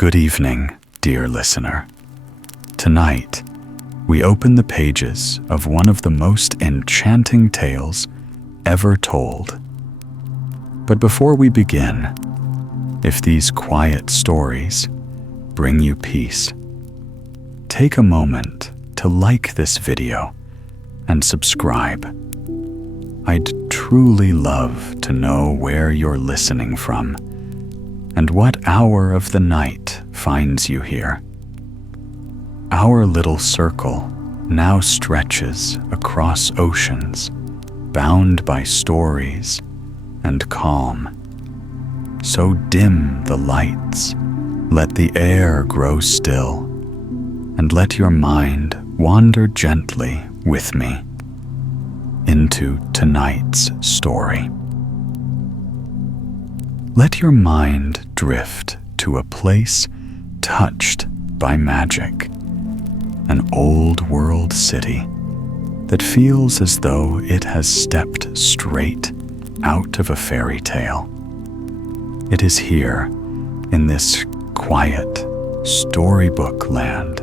Good evening, dear listener. Tonight, we open the pages of one of the most enchanting tales ever told. But before we begin, if these quiet stories bring you peace, take a moment to like this video and subscribe. I'd truly love to know where you're listening from and what hour of the night finds you here. Our little circle now stretches across oceans, bound by stories and calm. So dim the lights, let the air grow still, and let your mind wander gently with me into tonight's story. Let your mind drift to a place touched by magic, an old world city that feels as though it has stepped straight out of a fairy tale. It is here, in this quiet storybook land,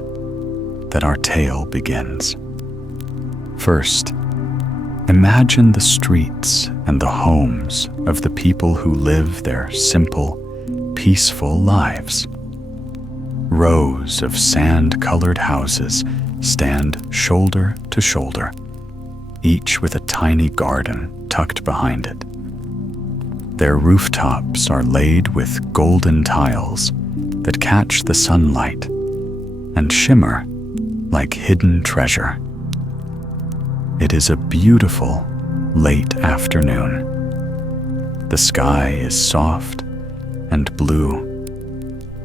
that our tale begins. First, imagine the streets and the homes of the people who live their simple, peaceful lives. Rows of sand-colored houses stand shoulder to shoulder, each with a tiny garden tucked behind it. Their rooftops are laid with golden tiles that catch the sunlight and shimmer like hidden treasure. It is a beautiful late afternoon. The sky is soft and blue,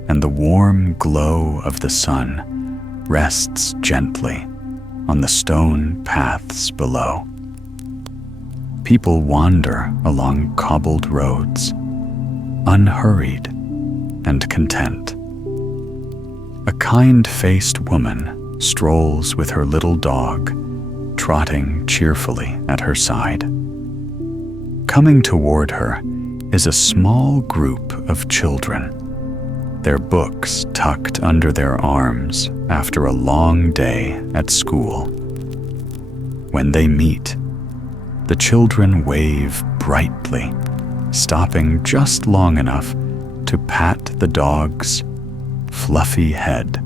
and the warm glow of the sun rests gently on the stone paths below. People wander along cobbled roads, unhurried and content. A kind-faced woman strolls with her little dog, trotting cheerfully at her side. Coming toward her is a small group of children, their books tucked under their arms after a long day at school. When they meet, the children wave brightly, stopping just long enough to pat the dog's fluffy head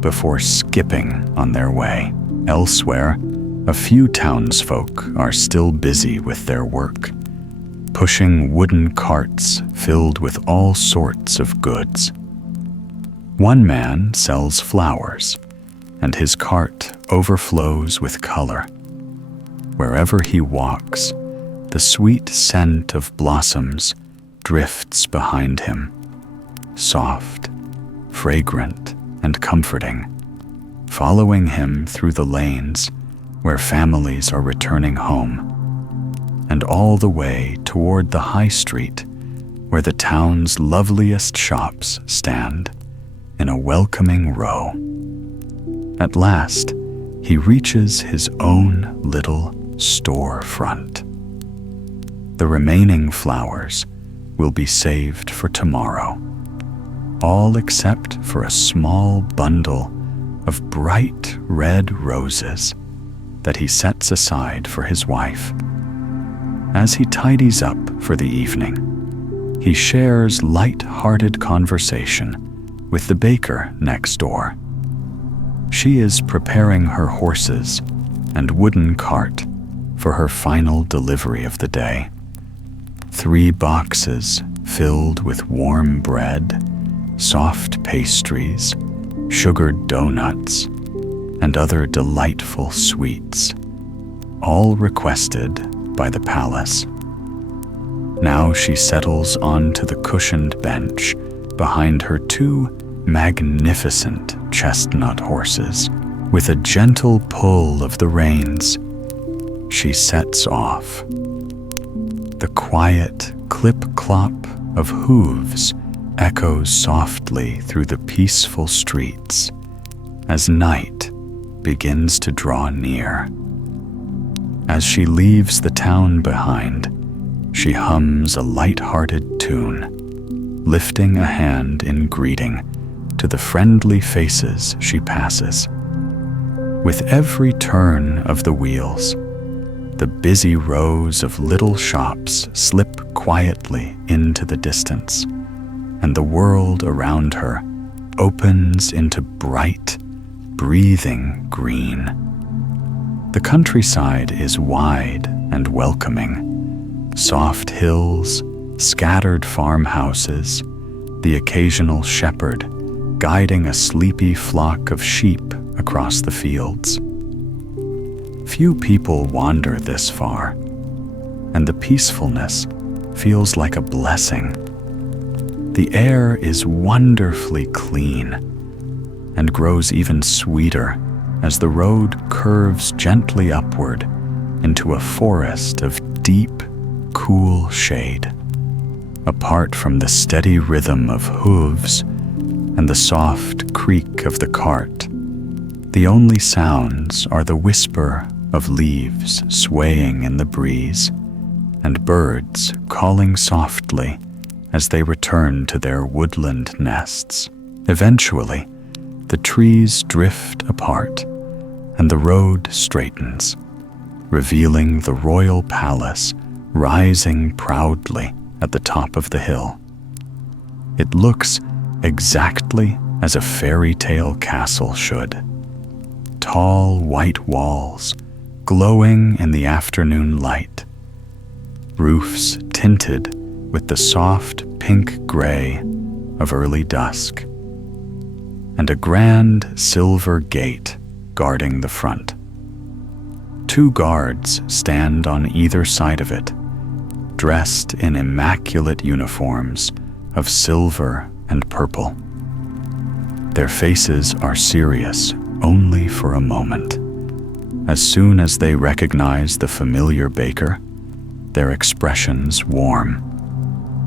before skipping on their way. Elsewhere, a few townsfolk are still busy with their work, pushing wooden carts filled with all sorts of goods. One man sells flowers, and his cart overflows with color. Wherever he walks, the sweet scent of blossoms drifts behind him, soft, fragrant, and comforting, following him through the lanes where families are returning home, and all the way toward the high street where the town's loveliest shops stand in a welcoming row. At last, he reaches his own little storefront. The remaining flowers will be saved for tomorrow, all except for a small bundle of bright red roses that he sets aside for his wife. As he tidies up for the evening, he shares light-hearted conversation with the baker next door. She is preparing her horses and wooden cart for her final delivery of the day. 3 boxes filled with warm bread, soft pastries, sugared donuts, and other delightful sweets, all requested by the palace. Now she settles onto the cushioned bench behind her 2 magnificent chestnut horses. With a gentle pull of the reins, she sets off. The quiet clip-clop of hooves echoes softly through the peaceful streets as night begins to draw near. As she leaves the town behind, she hums a light-hearted tune, lifting a hand in greeting to the friendly faces she passes. With every turn of the wheels, the busy rows of little shops slip quietly into the distance, and the world around her opens into bright, breathing green. The countryside is wide and welcoming. Soft hills, scattered farmhouses, the occasional shepherd guiding a sleepy flock of sheep across the fields. Few people wander this far, and the peacefulness feels like a blessing. The air is wonderfully clean and grows even sweeter as the road curves gently upward into a forest of deep, cool shade. Apart from the steady rhythm of hooves and the soft creak of the cart, the only sounds are the whisper of leaves swaying in the breeze and birds calling softly as they return to their woodland nests. Eventually, the trees drift apart and the road straightens, revealing the royal palace rising proudly at the top of the hill. It looks exactly as a fairy tale castle should. Tall white walls glowing in the afternoon light, roofs tinted with the soft pink gray of early dusk, and a grand silver gate guarding the front. 2 guards stand on either side of it, dressed in immaculate uniforms of silver and purple. Their faces are serious only for a moment. As soon as they recognize the familiar baker, their expressions warm,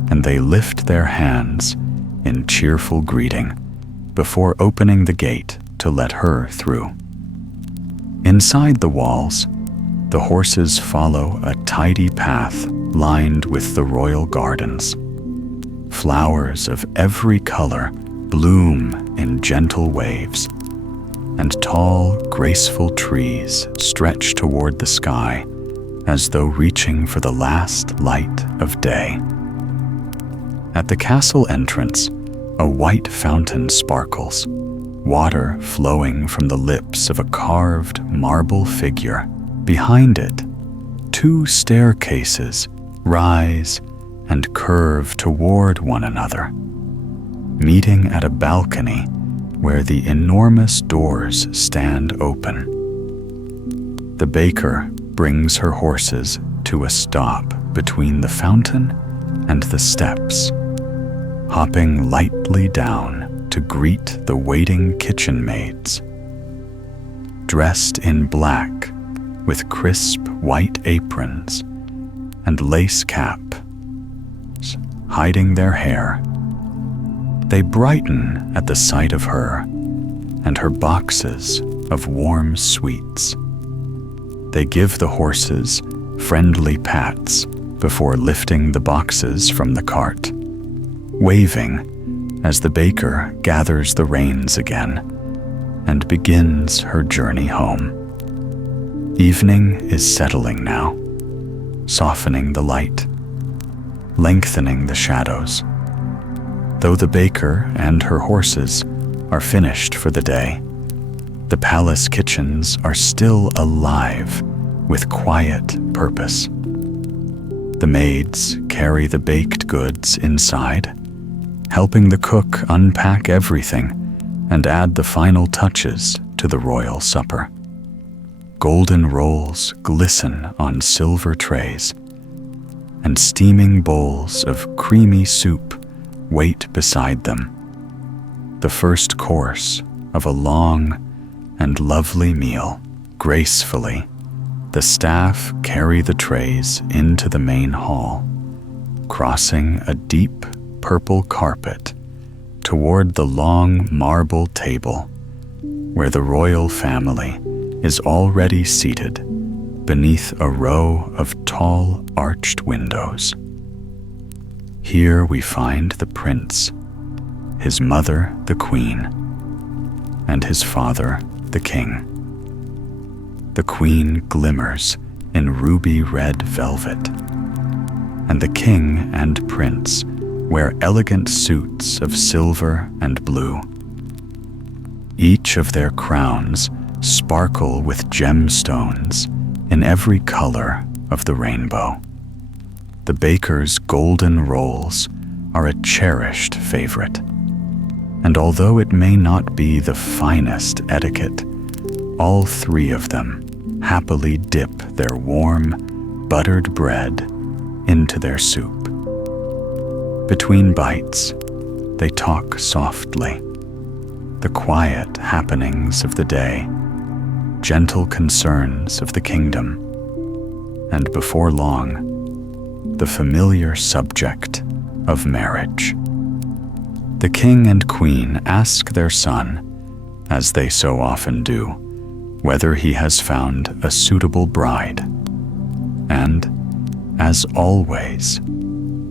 and they lift their hands in cheerful greeting before opening the gate to let her through. Inside the walls, the horses follow a tidy path lined with the royal gardens. Flowers of every color bloom in gentle waves, and tall, graceful trees stretch toward the sky as though reaching for the last light of day. At the castle entrance, a white fountain sparkles, water flowing from the lips of a carved marble figure. Behind it, 2 staircases rise and curve toward one another, meeting at a balcony where the enormous doors stand open. The baker brings her horses to a stop between the fountain and the steps, hopping lightly down to greet the waiting kitchen maids. Dressed in black, with crisp white aprons and lace caps hiding their hair, they brighten at the sight of her and her boxes of warm sweets. They give the horses friendly pats before lifting the boxes from the cart, waving as the baker gathers the reins again and begins her journey home. Evening is settling now, softening the light, lengthening the shadows. Though the baker and her horses are finished for the day, the palace kitchens are still alive with quiet purpose. The maids carry the baked goods inside, helping the cook unpack everything and add the final touches to the royal supper. Golden rolls glisten on silver trays, and steaming bowls of creamy soup wait beside them, the first course of a long and lovely meal. Gracefully, the staff carry the trays into the main hall, crossing a deep purple carpet toward the long marble table where the royal family is already seated beneath a row of tall arched windows. Here we find the prince, his mother the queen, and his father the king. The queen glimmers in ruby red velvet, and the king and prince wear elegant suits of silver and blue. Each of their crowns sparkle with gemstones in every color of the rainbow. The baker's golden rolls are a cherished favorite, and although it may not be the finest etiquette, all three of them happily dip their warm, buttered bread into their soup. Between bites, they talk softly, the quiet happenings of the day, gentle concerns of the kingdom, and before long, the familiar subject of marriage. The king and queen ask their son, as they so often do, whether he has found a suitable bride. And, as always,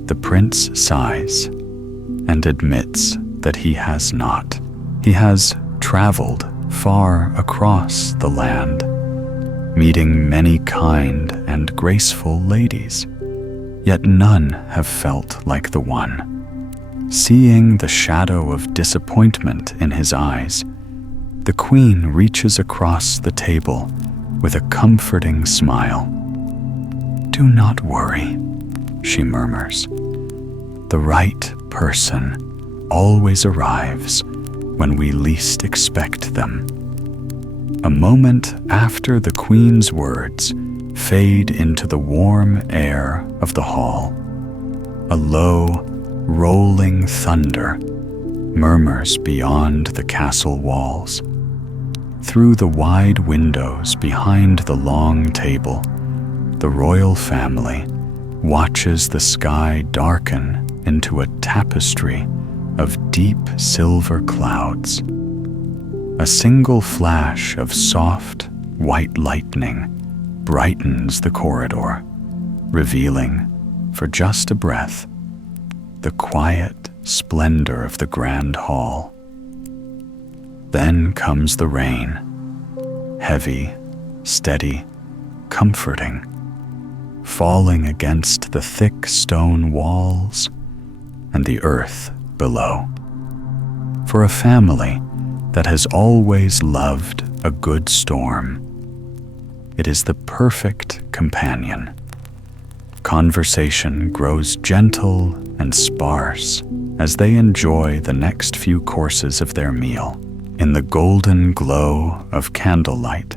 the prince sighs and admits that he has not. He has traveled far across the land, meeting many kind and graceful ladies, yet none have felt like the one. Seeing the shadow of disappointment in his eyes, the queen reaches across the table with a comforting smile. "Do not worry," she murmurs. "The right person always arrives when we least expect them." A moment after the queen's words fade into the warm air of the hall, a low, rolling thunder murmurs beyond the castle walls. Through the wide windows behind the long table, the royal family watches the sky darken into a tapestry of deep silver clouds. A single flash of soft, white lightning brightens the corridor, revealing, for just a breath, the quiet splendor of the grand hall. Then comes the rain, heavy, steady, comforting, falling against the thick stone walls and the earth below. For a family that has always loved a good storm, it is the perfect companion. Conversation grows gentle and sparse as they enjoy the next few courses of their meal. In the golden glow of candlelight,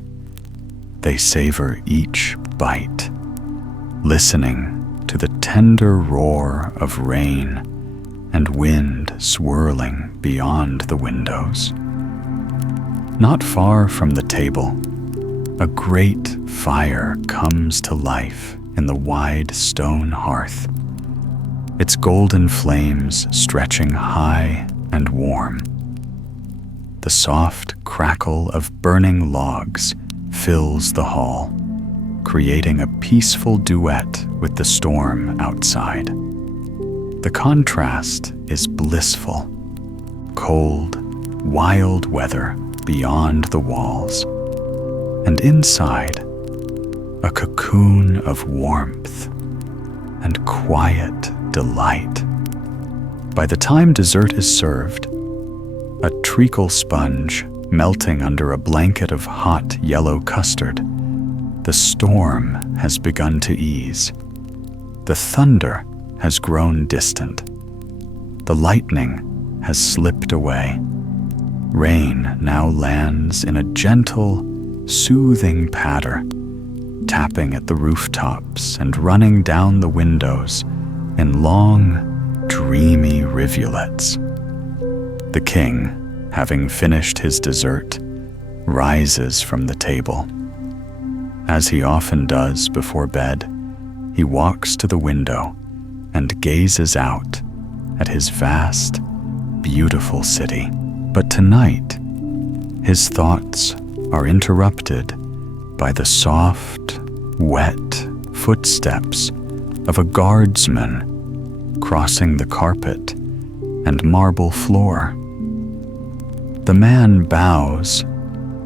they savor each bite, listening to the tender roar of rain and wind swirling beyond the windows. Not far from the table, a great fire comes to life in the wide stone hearth, its golden flames stretching high and warm. The soft crackle of burning logs fills the hall, creating a peaceful duet with the storm outside. The contrast is blissful. Cold, wild weather beyond the walls, and inside, a cocoon of warmth and quiet delight. By the time dessert is served, a treacle sponge melting under a blanket of hot yellow custard, the storm has begun to ease. The thunder has grown distant. The lightning has slipped away. Rain now lands in a gentle, soothing patter, tapping at the rooftops and running down the windows in long, dreamy rivulets. The king, having finished his dessert, rises from the table. As he often does before bed, he walks to the window and gazes out at his vast, beautiful city. But tonight, his thoughts are interrupted by the soft, wet footsteps of a guardsman crossing the carpet and marble floor. The man bows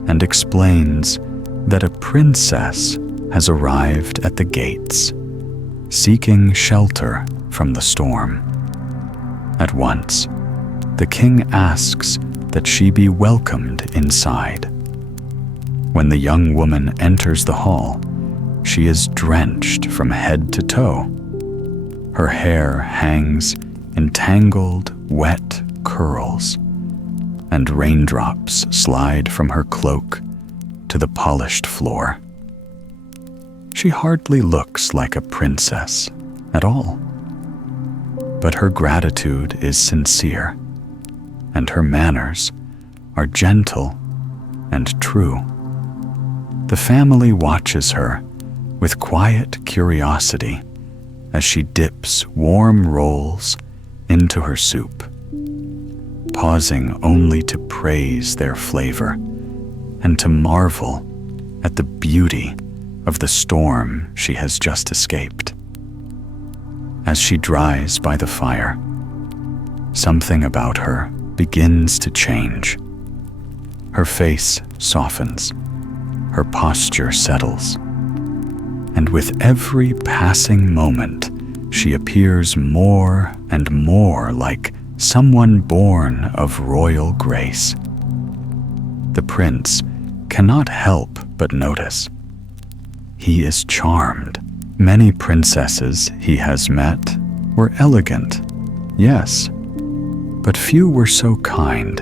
and explains that a princess has arrived at the gates, seeking shelter from the storm. At once, the king asks that she be welcomed inside. When the young woman enters the hall, she is drenched from head to toe. Her hair hangs in tangled, wet curls, and raindrops slide from her cloak to the polished floor. She hardly looks like a princess at all, but her gratitude is sincere, and her manners are gentle and true. The family watches her with quiet curiosity as she dips warm rolls into her soup, pausing only to praise their flavor and to marvel at the beauty of the storm she has just escaped. As she dries by the fire, something about her begins to change. Her face softens, her posture settles, and with every passing moment, she appears more and more like someone born of royal grace. The prince cannot help but notice. He is charmed. Many princesses he has met were elegant, yes, but few were so kind,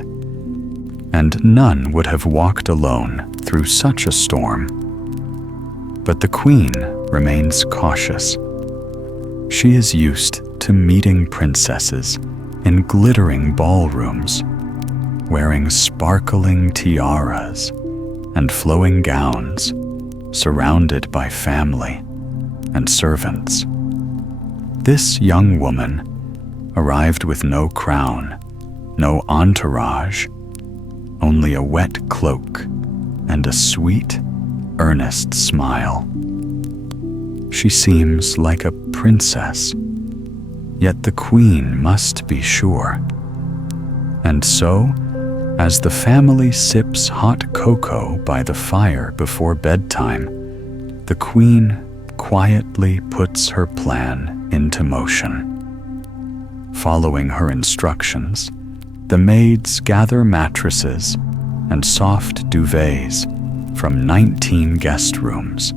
and none would have walked alone through such a storm. But the queen remains cautious. She is used to meeting princesses in glittering ballrooms, wearing sparkling tiaras and flowing gowns, surrounded by family and servants. This young woman arrived with no crown, no entourage, only a wet cloak and a sweet, earnest smile. She seems like a princess, yet the queen must be sure. And so, as the family sips hot cocoa by the fire before bedtime, the queen quietly puts her plan into motion. Following her instructions, the maids gather mattresses and soft duvets from 19 guest rooms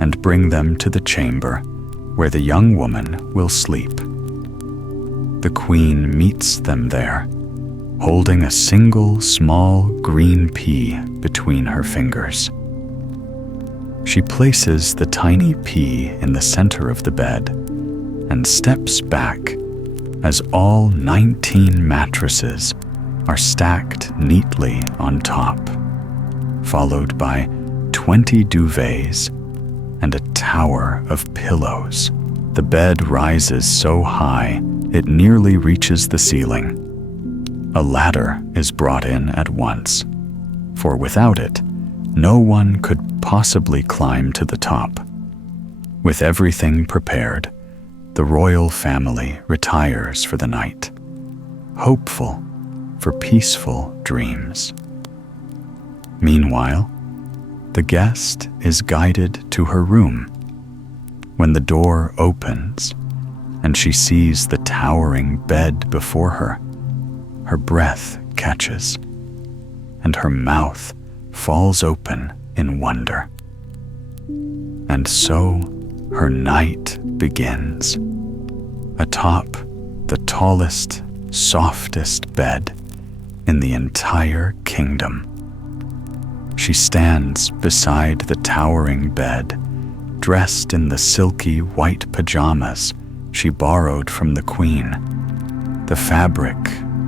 and bring them to the chamber where the young woman will sleep. The queen meets them there, holding a single small green pea between her fingers. She places the tiny pea in the center of the bed and steps back as all 19 mattresses are stacked neatly on top, followed by 20 duvets and a tower of pillows. The bed rises so high it nearly reaches the ceiling. A ladder is brought in at once, for without it, no one could possibly climb to the top. With everything prepared, the royal family retires for the night, hopeful for peaceful dreams. Meanwhile, the guest is guided to her room. When the door opens and she sees the towering bed before her, her breath catches and her mouth falls open in wonder. And so her night begins, atop the tallest, softest bed in the entire kingdom. She stands beside the towering bed, dressed in the silky white pajamas she borrowed from the queen, the fabric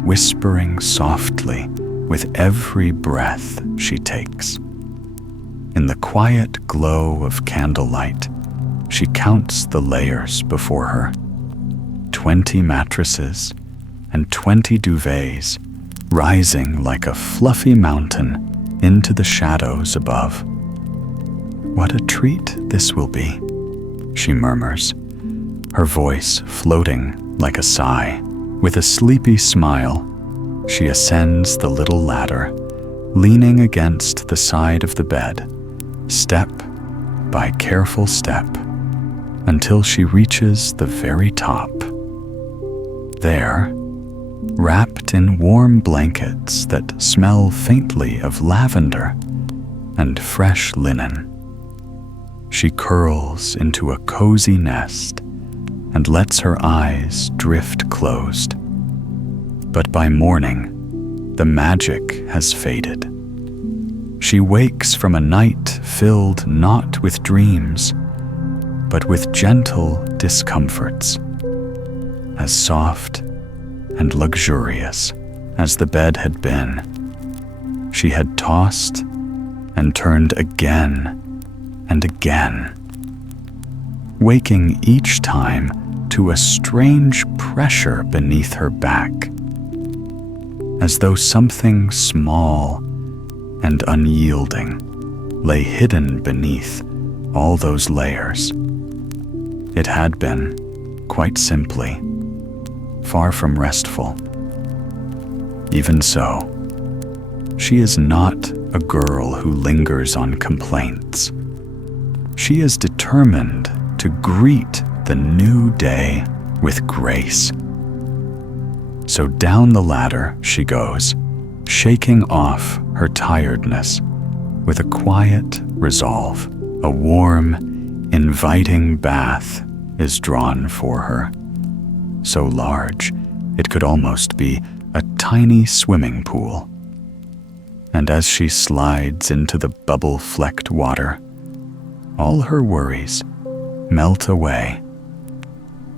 whispering softly with every breath she takes. In the quiet glow of candlelight, she counts the layers before her. 20 mattresses and 20 duvets rising like a fluffy mountain into the shadows above. What a treat this will be, she murmurs, her voice floating like a sigh, With a sleepy smile, she ascends the little ladder, leaning against the side of the bed, step by careful step, until she reaches the very top. There, wrapped in warm blankets that smell faintly of lavender and fresh linen, she curls into a cozy nest and lets her eyes drift closed. But by morning, the magic has faded. She wakes from a night filled not with dreams, but with gentle discomforts, as soft and luxurious as the bed had been. She had tossed and turned again and again, waking each time to a strange pressure beneath her back, as though something small and unyielding lay hidden beneath all those layers. It had been, quite simply, far from restful. Even so, she is not a girl who lingers on complaints. She is determined to greet the new day with grace. So down the ladder she goes, shaking off her tiredness with a quiet resolve. A warm, inviting bath is drawn for her, so large it could almost be a tiny swimming pool. And as she slides into the bubble-flecked water, all her worries melt away.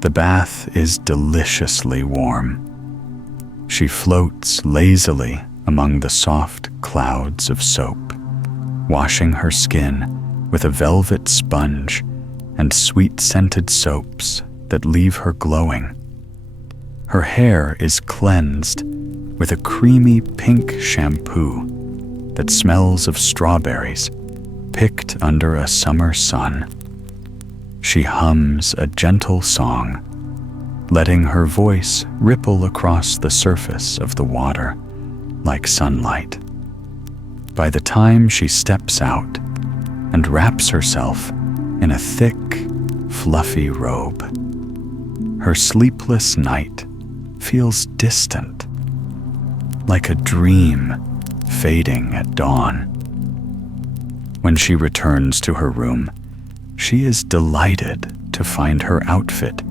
The bath is deliciously warm. She floats lazily among the soft clouds of soap, washing her skin with a velvet sponge and sweet-scented soaps that leave her glowing. Her hair is cleansed with a creamy pink shampoo that smells of strawberries picked under a summer sun. She hums a gentle song, letting her voice ripple across the surface of the water like sunlight. By the time she steps out and wraps herself in a thick, fluffy robe, her sleepless night feels distant, like a dream fading at dawn. When she returns to her room, she is delighted to find her outfit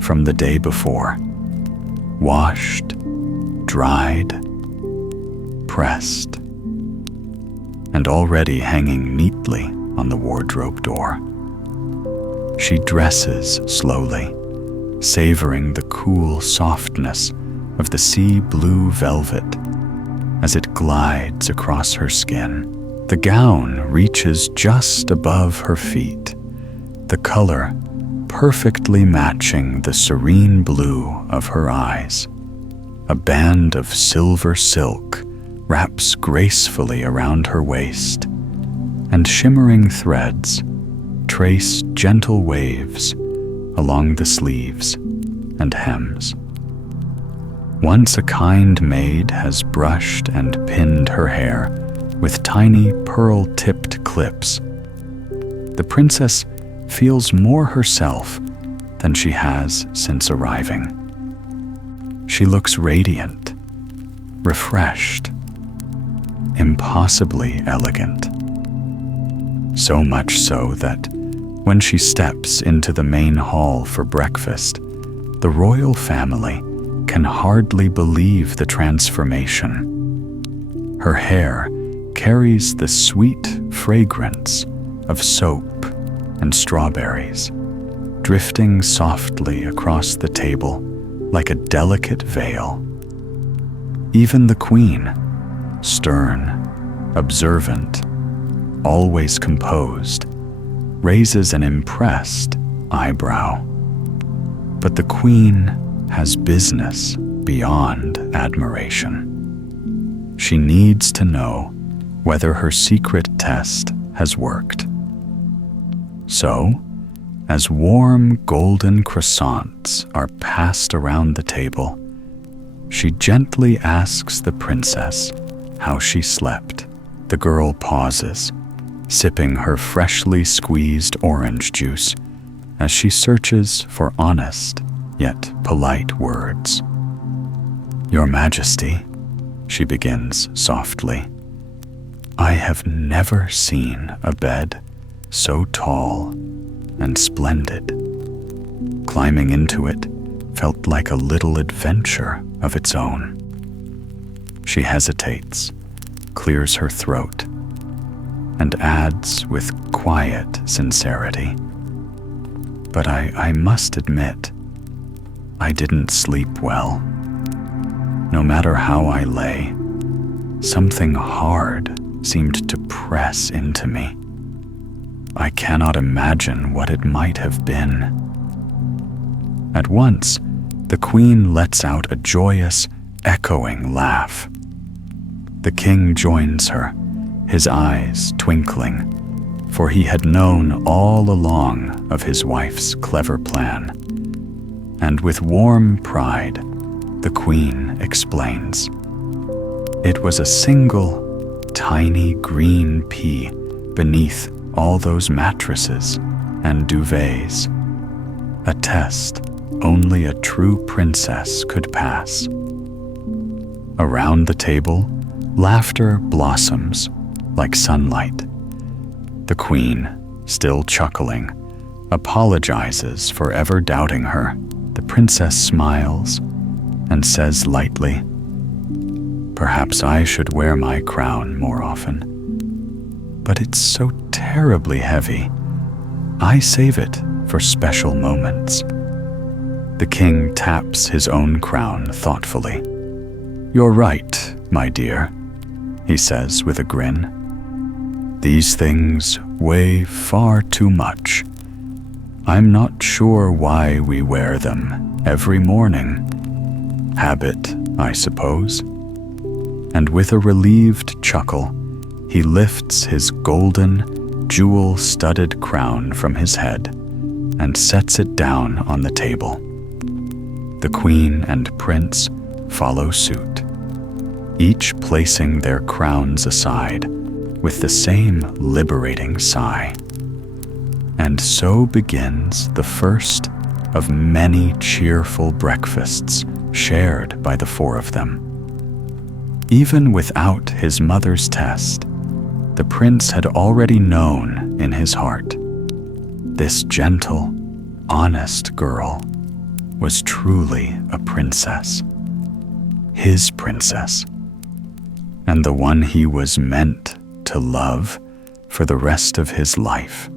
from the day before, washed, dried, pressed, and already hanging neatly on the wardrobe door. She dresses slowly, savoring the cool softness of the sea blue velvet as it glides across her skin. The gown reaches just above her feet, the color perfectly matching the serene blue of her eyes. A band of silver silk wraps gracefully around her waist, and shimmering threads trace gentle waves along the sleeves and hems. Once a kind maid has brushed and pinned her hair with tiny pearl-tipped clips, the princess feels more herself than she has since arriving. She looks radiant, refreshed, impossibly elegant. So much so that when she steps into the main hall for breakfast, the royal family can hardly believe the transformation. Her hair carries the sweet fragrance of soap and strawberries, drifting softly across the table like a delicate veil. Even the queen, stern, observant, always composed, raises an impressed eyebrow. But the queen has business beyond admiration. She needs to know whether her secret test has worked. So, as warm golden croissants are passed around the table, she gently asks the princess how she slept. The girl pauses, sipping her freshly squeezed orange juice as she searches for honest yet polite words. "Your Majesty," she begins softly, "I have never seen a bed so tall and splendid. Climbing into it felt like a little adventure of its own." She hesitates, clears her throat, and adds with quiet sincerity, "But I must admit, I didn't sleep well. No matter how I lay, something hard seemed to press into me. I cannot imagine what it might have been." At once, the queen lets out a joyous, echoing laugh. The king joins her, his eyes twinkling, for he had known all along of his wife's clever plan. And with warm pride, the queen explains. It was a single, tiny green pea beneath all those mattresses and duvets, a test only a true princess could pass. Around the table, laughter blossoms like sunlight. The queen, still chuckling, apologizes for ever doubting her. The princess smiles and says lightly, "Perhaps I should wear my crown more often. But it's so terribly heavy. I save it for special moments." The king taps his own crown thoughtfully. "You're right, my dear," he says with a grin. "These things weigh far too much. I'm not sure why we wear them every morning. Habit, I suppose." And with a relieved chuckle, he lifts his golden, jewel-studded crown from his head and sets it down on the table. The queen and prince follow suit, each placing their crowns aside with the same liberating sigh. And so begins the first of many cheerful breakfasts shared by the four of them. Even without his mother's test, the prince had already known in his heart, this gentle, honest girl was truly a princess, his princess, and the one he was meant to love for the rest of his life.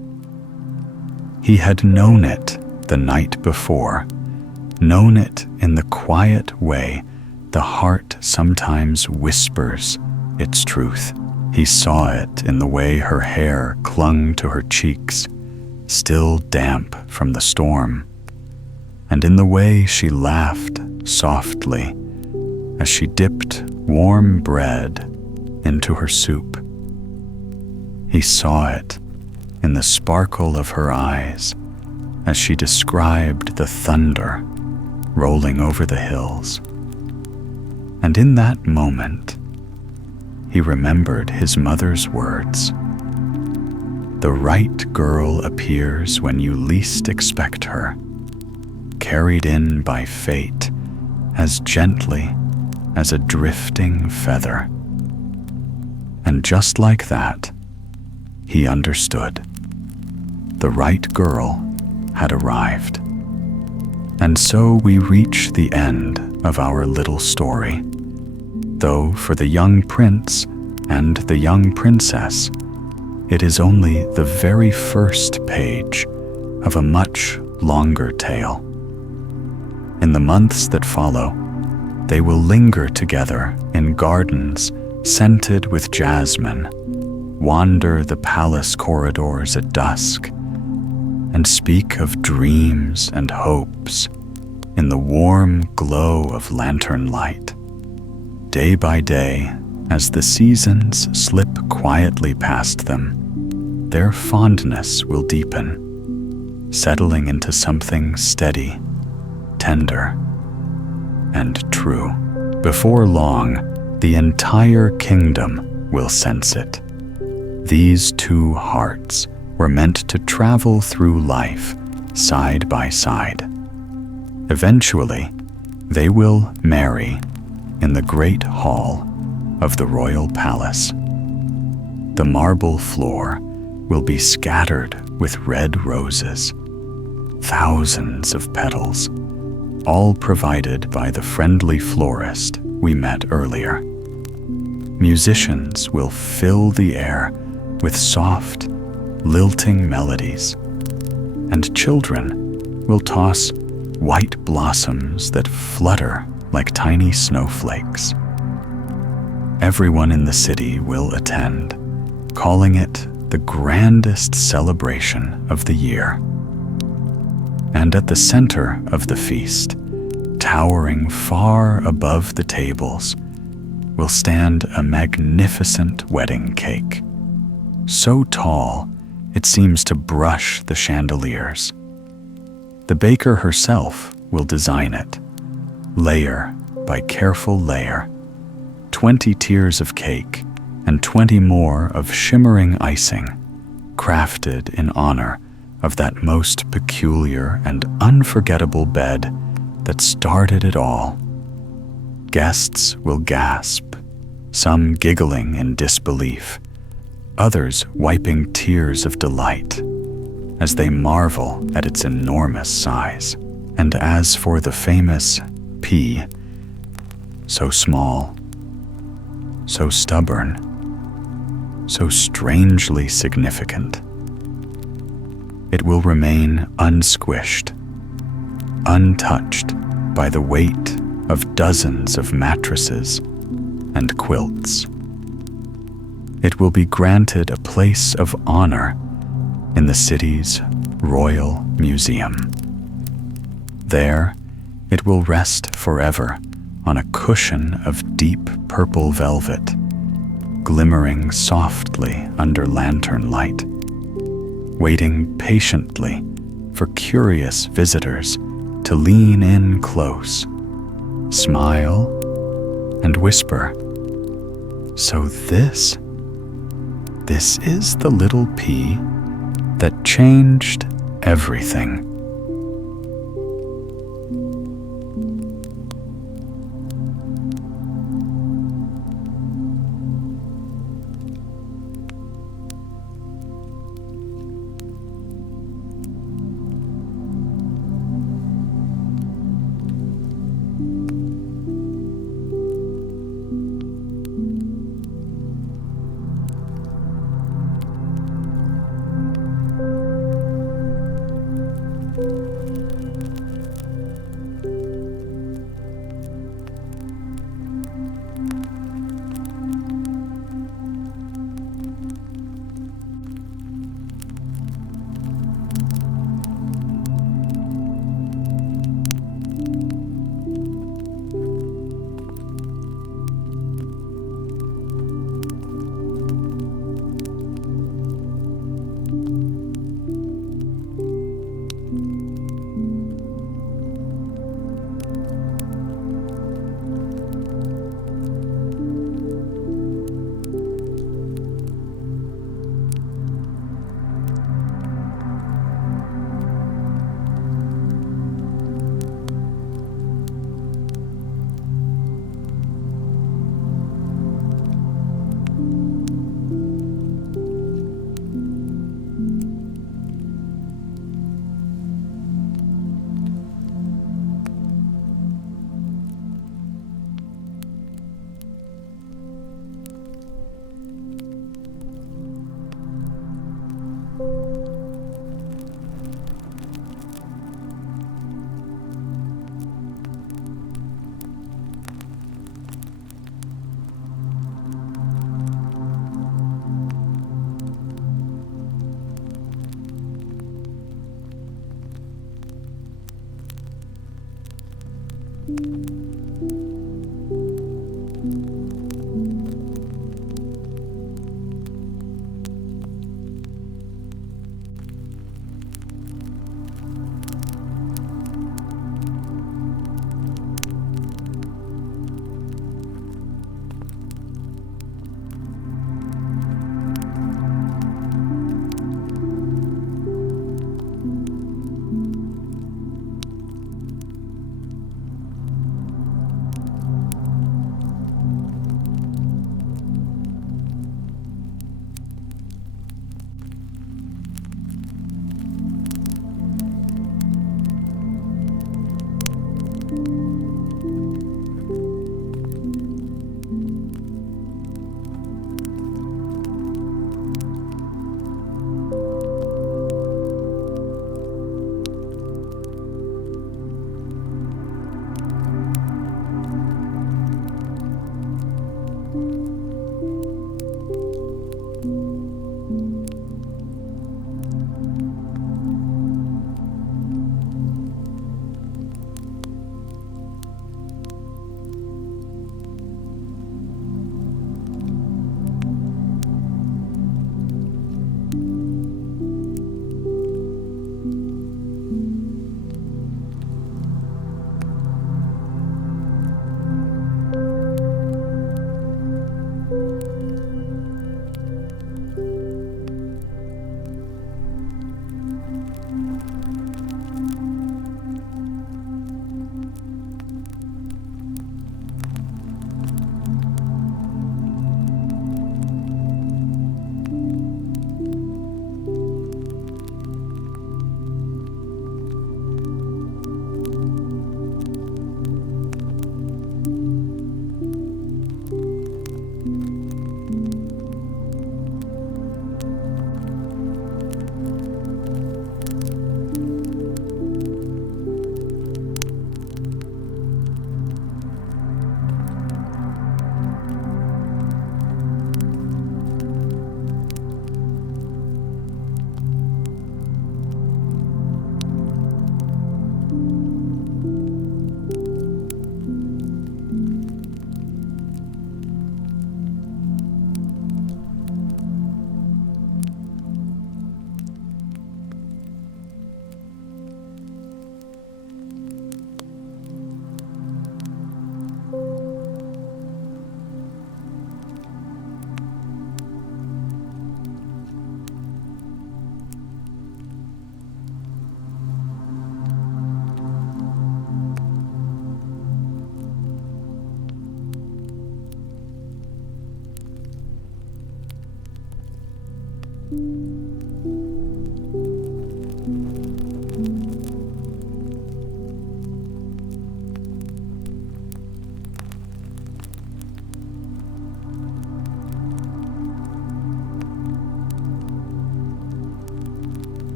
He had known it the night before, known it in the quiet way the heart sometimes whispers its truth. He saw it in the way her hair clung to her cheeks, still damp from the storm, and in the way she laughed softly as she dipped warm bread into her soup. He saw it in the sparkle of her eyes as she described the thunder rolling over the hills. And in that moment, he remembered his mother's words. "The right girl appears when you least expect her, carried in by fate as gently as a drifting feather." And just like that, he understood. The right girl had arrived. And so we reach the end of our little story, though for the young prince and the young princess, it is only the very first page of a much longer tale. In the months that follow, they will linger together in gardens scented with jasmine, wander the palace corridors at dusk, and speak of dreams and hopes in the warm glow of lantern light. Day by day, as the seasons slip quietly past them, their fondness will deepen, settling into something steady, tender, and true. Before long, the entire kingdom will sense it. These two hearts were meant to travel through life side by side. Eventually, they will marry in the great hall of the royal palace. The marble floor will be scattered with red roses, thousands of petals, all provided by the friendly florist we met earlier. Musicians will fill the air with soft, lilting melodies, and children will toss white blossoms that flutter like tiny snowflakes. Everyone in the city will attend, calling it the grandest celebration of the year. And at the center of the feast, towering far above the tables, will stand a magnificent wedding cake, so tall it seems to brush the chandeliers. The baker herself will design it, layer by careful layer, 20 tiers of cake and 20 more of shimmering icing, crafted in honor of that most peculiar and unforgettable bed that started it all. Guests will gasp, some giggling in disbelief, others wiping tears of delight as they marvel at its enormous size. And as for the famous pea, so small, so stubborn, so strangely significant, it will remain unsquished, untouched by the weight of dozens of mattresses and quilts. It will be granted a place of honor in the city's Royal Museum. There, it will rest forever on a cushion of deep purple velvet, glimmering softly under lantern light, waiting patiently for curious visitors to lean in close, smile, and whisper, "So this is the little pea that changed everything."